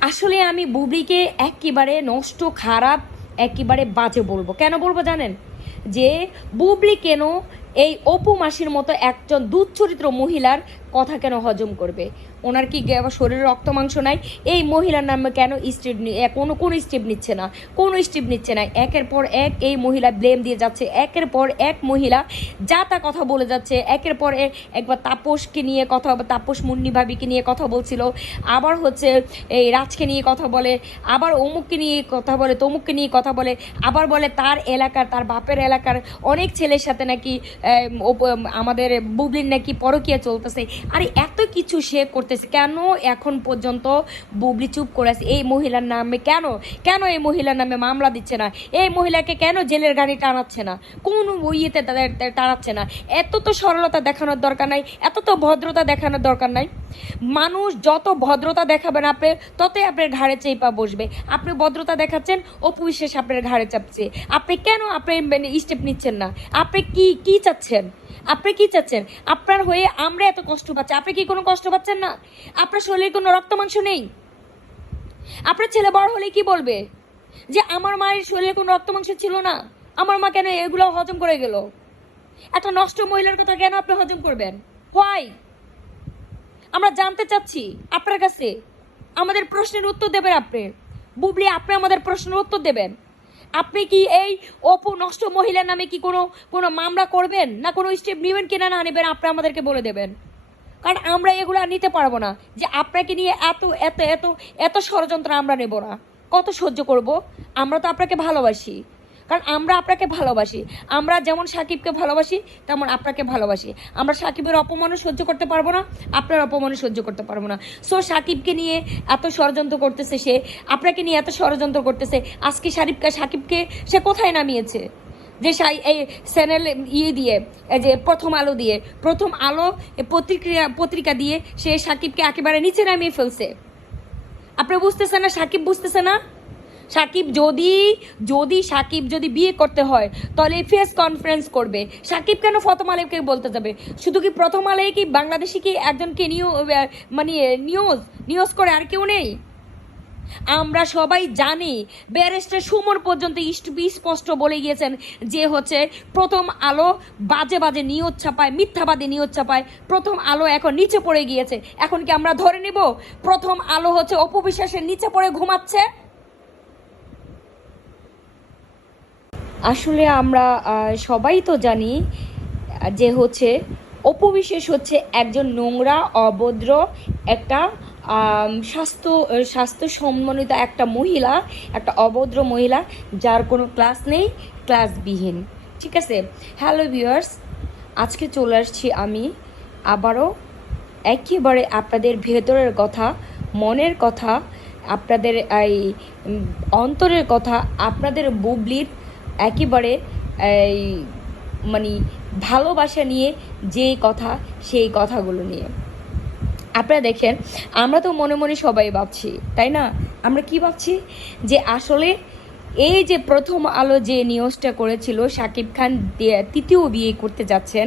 আসলে আমি বুবলিকে একেবারে নষ্ট, খারাপ, একেবারে বাজে বলব। কেন বলব জানেন? যে বুবলি কেন এই অপু মাসির মতো একজন দুচ্চরিত্র মহিলার কথা কেন হজম করবে? ওনার কি শরীরে রক্ত মাংস নাই? এই মহিলার নামে কেন স্টেপ কোনো কোনো স্টেপ নিচ্ছে না? কোনো স্টেপ নিচ্ছে না। একের পর এক এই মহিলা ব্লেম দিয়ে যাচ্ছে। একের পর এক মহিলা যা তা কথা বলে যাচ্ছে। একের পর এক একবার তাপসকে নিয়ে কথা তাপস মুন্নি ভাবিকে নিয়ে কথা বলছিল। আবার হচ্ছে এই রাজকে নিয়ে কথা বলে। আবার অমুককে নিয়ে কথা বলে, তমুককে নিয়ে কথা বলে। আবার বলে তার এলাকার, তার বাপের এলাকার অনেক ছেলের সাথে নাকি আমাদের বুবলির নাকি পরকিয়া চলতেছে। আরে এত কিছু সে করতেছে? কেন এখন পর্যন্ত বুবলি চুপ করে আছে? এই মহিলার নামে কেন? কেন এই মহিলার নামে মামলা দিচ্ছে না? এই মহিলাকে কেন জেলের গাড়ি টানাচ্ছে না? কোন ইয়েতে তাদের টানাচ্ছে না? এত তো সরলতা দেখানোর দরকার নাই, এত তো ভদ্রতা দেখানোর দরকার নাই। মানুষ যত ভদ্রতা দেখাবেন আপনি, ততই আপনার ঘাড়ে চেপা বসবে। আপনি ভদ্রতা দেখাচ্ছেন, অপু বিশ্বাস আপনার ঘাড়ে চাপছে। আপনি কেন আপনি স্টেপ নিচ্ছেন না? আপনি কি কি চাচ্ছেন? আপনি কি চাচ্ছেন? আপনার হয়ে আমরা এত কষ্ট পাচ্ছি। আপনি কি কোনো কষ্ট পাচ্ছেন না? আপনার শরীরে কোনো রক্ত মাংস নেই? আপনার ছেলে বড় হলে কি বলবে? যে আমার মায়ের শরীরে কোনো রক্ত মাংস ছিল না। আমার মা কেন এগুলো হজম করে গেল? এত নষ্ট মহিলার কথা কেন আপনি হজম করবেন? হোয়াই আমরা জানতে চাচ্ছি আপনার কাছে। আমাদের প্রশ্নের উত্তর দেবেন আপনি। বুবলি, আপনি আমাদের প্রশ্নের উত্তর দেবেন। আপনি কি এই অপু নষ্ট মহিলার নামে কি কোনো কোনো মামলা করবেন? না কোনো স্টেপ নেবেন কিনা না নেবেন, আপনি আমাদেরকে বলে দেবেন। কারণ আমরা এগুলো নিতে পারব না। যে আপনাকে নিয়ে এত এত এত এত ষড়যন্ত্র আমরা নেব না। কত সহ্য করব? আমরা তো আপনাকে ভালোবাসি। কারণ আমরা আপনাকে ভালোবাসি। আমরা যেমন সাকিবকে ভালোবাসি, তেমন আপনাকে ভালোবাসি। আমরা সাকিবের অপমানও সহ্য করতে পারব না, আপনার অপমানও সহ্য করতে পারব না। সো সাকিবকে নিয়ে এত ষড়যন্ত্র করতেছে সে, আপনাকে নিয়ে এত ষড়যন্ত্র করতেছে। আজকে শারিফকে সাকিবকে সে কোথায় নামিয়েছে? যে সাই এই চ্যানেল ইয়ে দিয়ে যে প্রথম আলো দিয়ে, প্রথম আলো পত্রিকা পত্রিকা দিয়ে সে সাকিবকে একেবারে নিচে নামিয়ে ফেলছে। আপনি বুঝতেছে না? সাকিব বুঝতেছে না? সাকিব যদি যদি সাকিব যদি বিয়ে করতে হয়, তাহলে ফেস কনফারেন্স করবে। সাকিব কেন প্রথম আলেকে বলতে যাবে? শুধু কি প্রথম আলে কি বাংলাদেশি কি একজনকে নিউ মানে নিউজ নিউজ করে আর কেউ নেই? আমরা সবাই জানি ব্যারিস্টার সুমন পর্যন্ত স্পষ্ট বলে গিয়েছেন যে হচ্ছে প্রথম আলো বাজে বাজে নিয়ত ছাপায়, মিথ্যাবাদী নিয়ত ছাপায়। প্রথম আলো এখন নিচে পড়ে গিয়েছে। এখন কি আমরা ধরে নিব? প্রথম আলো হচ্ছে অপবিশ্বাসের নিচে পড়ে ঘুমাচ্ছে? আসলে আমরা সবাই তো জানি যে হচ্ছে অপবিশ্বাস হচ্ছে একজন নোংরা, অভদ্র একটা স্বাস্থ্য স্বাস্থ্য সম্মানিত একটা মহিলা, একটা অভদ্র মহিলা, যার কোনো ক্লাস নেই ক্লাসবিহীন ঠিক আছে? হ্যালো ভিউয়ার্স আজকে চলে আসছি আমি আবারও একেবারে আপনাদের ভেতরের কথা, মনের কথা, আপনাদের এই অন্তরের কথা, আপনাদের বুবলির একেবারে এই মানে ভালোবাসা নিয়ে যে কথা, সেই কথাগুলো নিয়ে। আপনারা দেখেন, আমরা তো মনে মনে সবাই ভাবছি, তাই না? আমরা কি ভাবছি? যে আসলে এই যে প্রথম আলো যে নিউজটা করেছিল শাকিব খান তৃতীয় বিয়ে করতে যাচ্ছেন,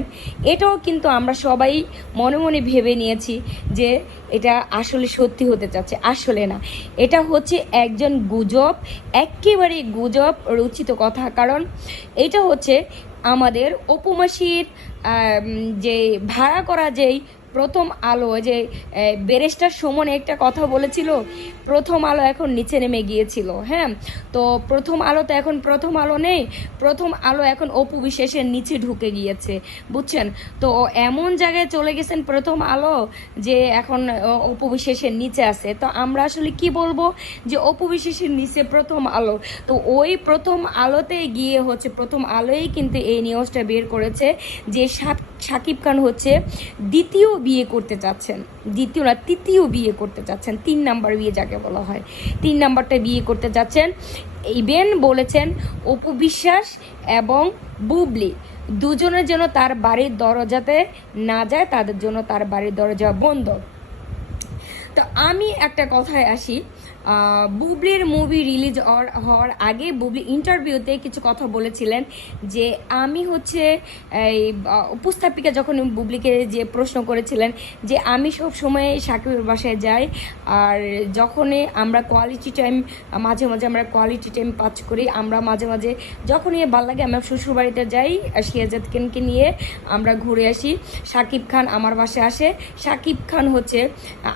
এটাও কিন্তু আমরা সবাই মনে মনে ভেবে নিয়েছি যে এটা আসলে সত্যি হতে যাচ্ছে, আসলে না। এটা হচ্ছে একজন গুজব, একেবারে গুজব রচিত কথা, কারণ এটা হচ্ছে আমাদের উপমাসির যে ভাড়া করা যেই প্রথম আলো যে বেরেস্টার সুমন একটা কথা বলেছিল, প্রথম আলো এখন নিচে নেমে গিয়েছিল হ্যাঁ? তো প্রথম আলো তো এখন প্রথম আলো নেই, প্রথম আলো এখন অপু বিশেষের নিচে ঢুকে গিয়েছে, বুঝছেন? তো এমন জায়গায় চলে গেছেন প্রথম আলো যে এখন অপু বিশেষের নিচে আছে। তো আমরা আসলে কি বলব যে অপু বিশেষের নিচে প্রথম আলো। তো ওই প্রথম আলোতে গিয়ে হচ্ছে, প্রথম আলোই কিন্তু এই নিউজটা বের করেছে যে সাক- সাকিব খান হচ্ছে দ্বিতীয় বিয়ে করতে চাচ্ছেন। দ্বিতীয় না, তৃতীয় বিয়ে করতে চাচ্ছেন। তিন নাম্বার বিয়ে যাকে বলা হয়। তিন নাম্বারটা বিয়ে করতে যাচ্ছেন। ইভেন বলেছেন, অপু বিশ্বাস এবং বুবলি দুজনের জন্য তার বাড়ির দরজাতে না যায়, তাদের জন্য তার বাড়ির দরজা বন্ধ। তো আমি একটা কথায় আসি বুবলির মুভি রিলিজ হওয়ার আগে বুবলি ইন্টারভিউতে কিছু কথা বলেছিলেন যে আমি হচ্ছে এই উপস্থাপিকা যখন বুবলিকে যে প্রশ্ন করেছিলেন যে আমি সব সময় সাকিবের বাসায় যাই আর যখনই আমরা কোয়ালিটি টাইম মাঝে মাঝে আমরা কোয়ালিটি টাইম পাচ করি, আমরা মাঝে মাঝে যখনই ভালো লাগে আমরা শ্বশুরবাড়িতে যাই শিয়াজাদ খানকে নিয়ে আমরা ঘুরে আসি, সাকিব খান আমার বাসায় আসে, সাকিব খান হচ্ছে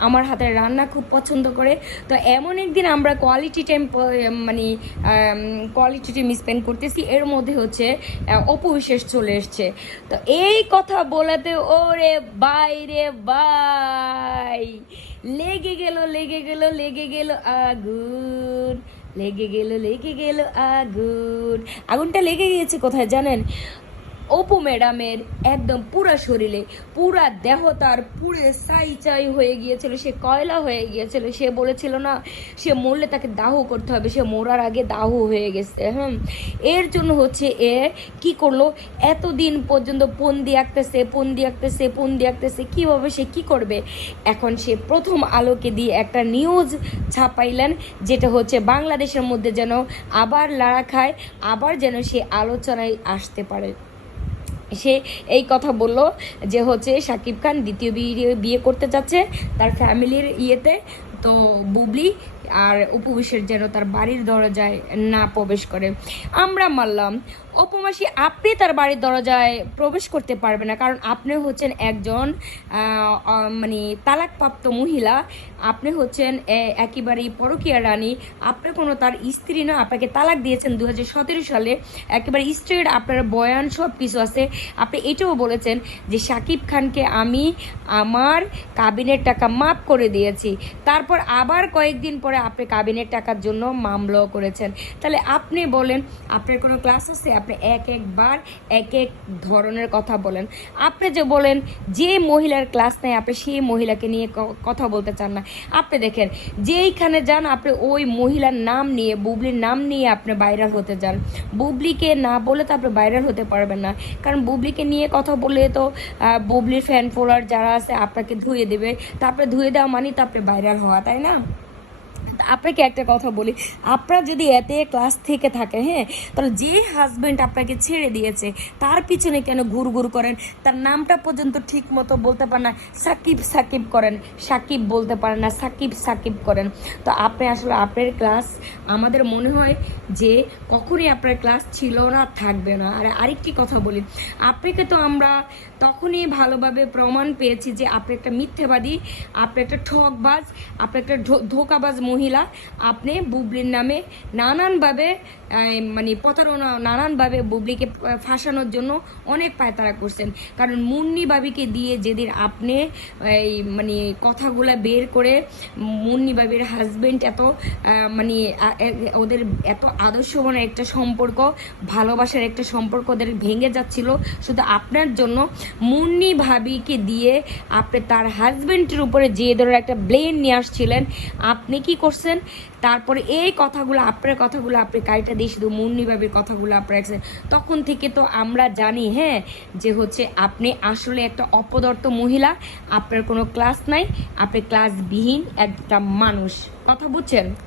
আমার হাতের রান্না খুব পছন্দ করে। তো এমন একদিন আমরা কোয়ালিটি টাইম মানে কোয়ালিটি টাইম স্পেন্ড করতেছি। এর মধ্যে হচ্ছে আহ, অপু বিশেষ চলে এসছে। তো এই কথা বলাতে ওরে বাইরে বাই। লেগে গেল লেগে গেল লেগে গেল আগুন। লেগে গেল লেগে গেল আগুন। আগুনটা লেগে গিয়েছে কোথায় জানেন? অপু ম্যাডামের একদম পুরা শরীরে, পুরা দেহ তার পুরে সাই চাই হয়ে গিয়েছিল, সে কয়লা হয়ে গিয়েছিল, সে বলেছিল না, সে মরলে তাকে দাহ করতে হবে, সে মরার আগে দাহ হয়ে গেছে হ্যাঁ এর জন্য হচ্ছে এ কি করল? এতদিন পর্যন্ত পন্দি আঁকতেছে পন্দি আঁকতেছে পন্দি আঁকতেছে, কীভাবে সে কি করবে? এখন সে প্রথম আলোকে দিয়ে একটা নিউজ ছাপাইলেন, যেটা হচ্ছে বাংলাদেশের মধ্যে যেন আবার লড়া খায় আবার যেন সে আলোচনায় আসতে পারে। সে এই কথা বলল যে হচ্ছে শাকিব খান দ্বিতীয় বিয়ে বিয়ে করতে যাচ্ছে তার ফ্যামিলির ইয়েতে। তো বুবলি আর উপবিশের যেন তার বাড়ির দরজায় না প্রবেশ করে। আমরা মানলাম উপমাসী আপনি তার বাড়ির দরজায় প্রবেশ করতে পারবে না, কারণ আপনি হচ্ছেন একজন মানে তালাকপ্রাপ্ত মহিলা, আপনি হচ্ছেন একেবারেই পরকীয়া রানী, আপনি কোনো তার স্ত্রী না, আপনাকে তালাক দিয়েছেন দু হাজার সতেরো সালে, একেবারে স্ত্রীর আপনার বয়ান সব কিছু আছে। আপনি এটাও বলেছেন যে সাকিব খানকে আমি আমার কাবিনের টাকা মাফ করে দিয়েছি, তারপর আবার কয়েকদিন পরে আপনি কাবিনের টাকার জন্য মামলাও করেছেন। তাহলে আপনি বলেন, আপনার কোনো ক্লাস আছে? আপনি এক একবার এক এক ধরনের কথা বলেন। আপনি যে বলেন, যে মহিলার ক্লাস নেই আপনি সেই মহিলাকে নিয়ে কথা বলতে চান না। আপনি দেখেন, যেইখানে যান, আপনি ওই মহিলার নাম নিয়ে, বুবলির নাম নিয়ে আপনি ভাইরাল হতে যান। বুবলিকে না বলে তো আপনি ভাইরাল হতে পারবেন না। কারণ বুবলিকে নিয়ে কথা বললে তো বুবলির ফ্যান ফলোয়ার যারা আছে, আপনাকে ধুয়ে দেবে। তারপরে ধুয়ে দেওয়া মানে তো আপনি ভাইরাল হওয়া, তাই না? আপনাকে একটা কথা বলি। আপনার যদি এতে ক্লাস থেকে থাকে হ্যাঁ তাহলে যে হাজবেন্ড আপনাকে ছেড়ে দিয়েছে, তার পিছনে কেন ঘুর ঘুর করেন? তার নামটা পর্যন্ত ঠিক মতো বলতে পারেন না। সাকিব সাকিব করেন। সাকিব বলতে পারেন না, সাকিব সাকিব করেন। তো আপনি আসলে আপনার ক্লাস আমাদের মনে হয় যে কখনই আপনার ক্লাস ছিল না, থাকবে না। আর আরেকটি কথা বলি, আপনাকে তো আমরা তখনই ভালোভাবে প্রমাণ পেয়েছি যে আপনি একটা মিথ্যেবাদী, আপনি একটা ঠকবাজ, আপনি একটা ধোঁকাবাজ মহিলা। আপনি বুবলির নামে নানানভাবে মানে প্রতারণা, নানানভাবে বুবলিকে ফাঁসানোর জন্য অনেক পায়তারা করছেন। কারণ মুন্নি বাবিকে দিয়ে যেদিন আপনি এই মানে কথাগুলা বের করে মুন্নি বাবির হাজবেন্ড এত মানে ওদের এত আদর্শবান একটা সম্পর্ক, ভালোবাসার একটা সম্পর্ক ওদের ভেঙে যাচ্ছিল। শুধু আপনার জন্য, মুন্নি ভাবিকে দিয়ে আপনি তার হাজবেন্ডের উপরে যে ধরনের একটা ব্লেন নিয়ে আসছিলেন, আপনি কি করছেন? তারপরে এই কথাগুলো আপনার কথাগুলো আপনি কাইটা দিয়ে শুধু মুন্নি ভাবির কথাগুলো আপনার রাখছেন। তখন থেকে তো আমরা জানি হ্যাঁ যে হচ্ছে আপনি আসলে একটা অপদর্ত মহিলা, আপনার কোনো ক্লাস নাই, আপনি ক্লাসবিহীন একটা মানুষ। কথা বুঝছেন?